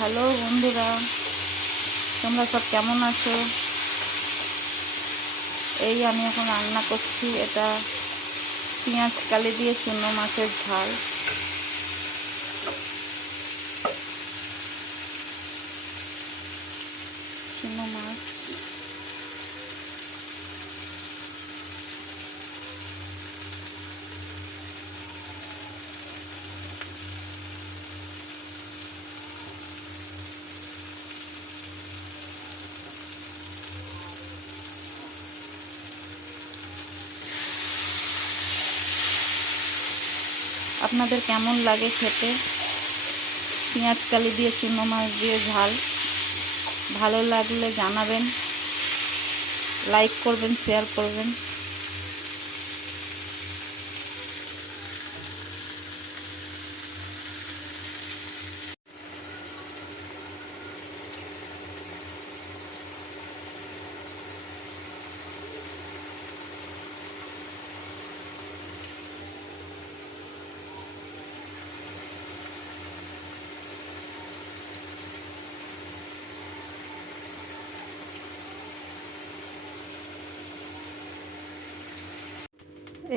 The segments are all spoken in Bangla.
হ্যালো বন্ধুরা, তোমরা সব কেমন আছো? এই আমি এখন রান্না করছি, এটা পেঁয়াজ কালি দিয়ে চুনো মাছের ঝাল। চুনো মাছ আপনাদের কেমন লাগে খেতে? পেঁয়াজ কালি দিয়ে চুনো মাছ দিয়ে ঝাল ভালো লাগলে জানাবেন, লাইক করবেন, শেয়ার করবেন।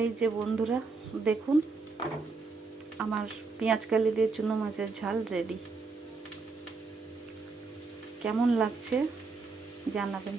এই যে বন্ধুরা দেখুন, আমার পেঁয়াজ কালি দিয়ে চুনো মাছের ঝাল রেডি। কেমন লাগছে জানাবেন।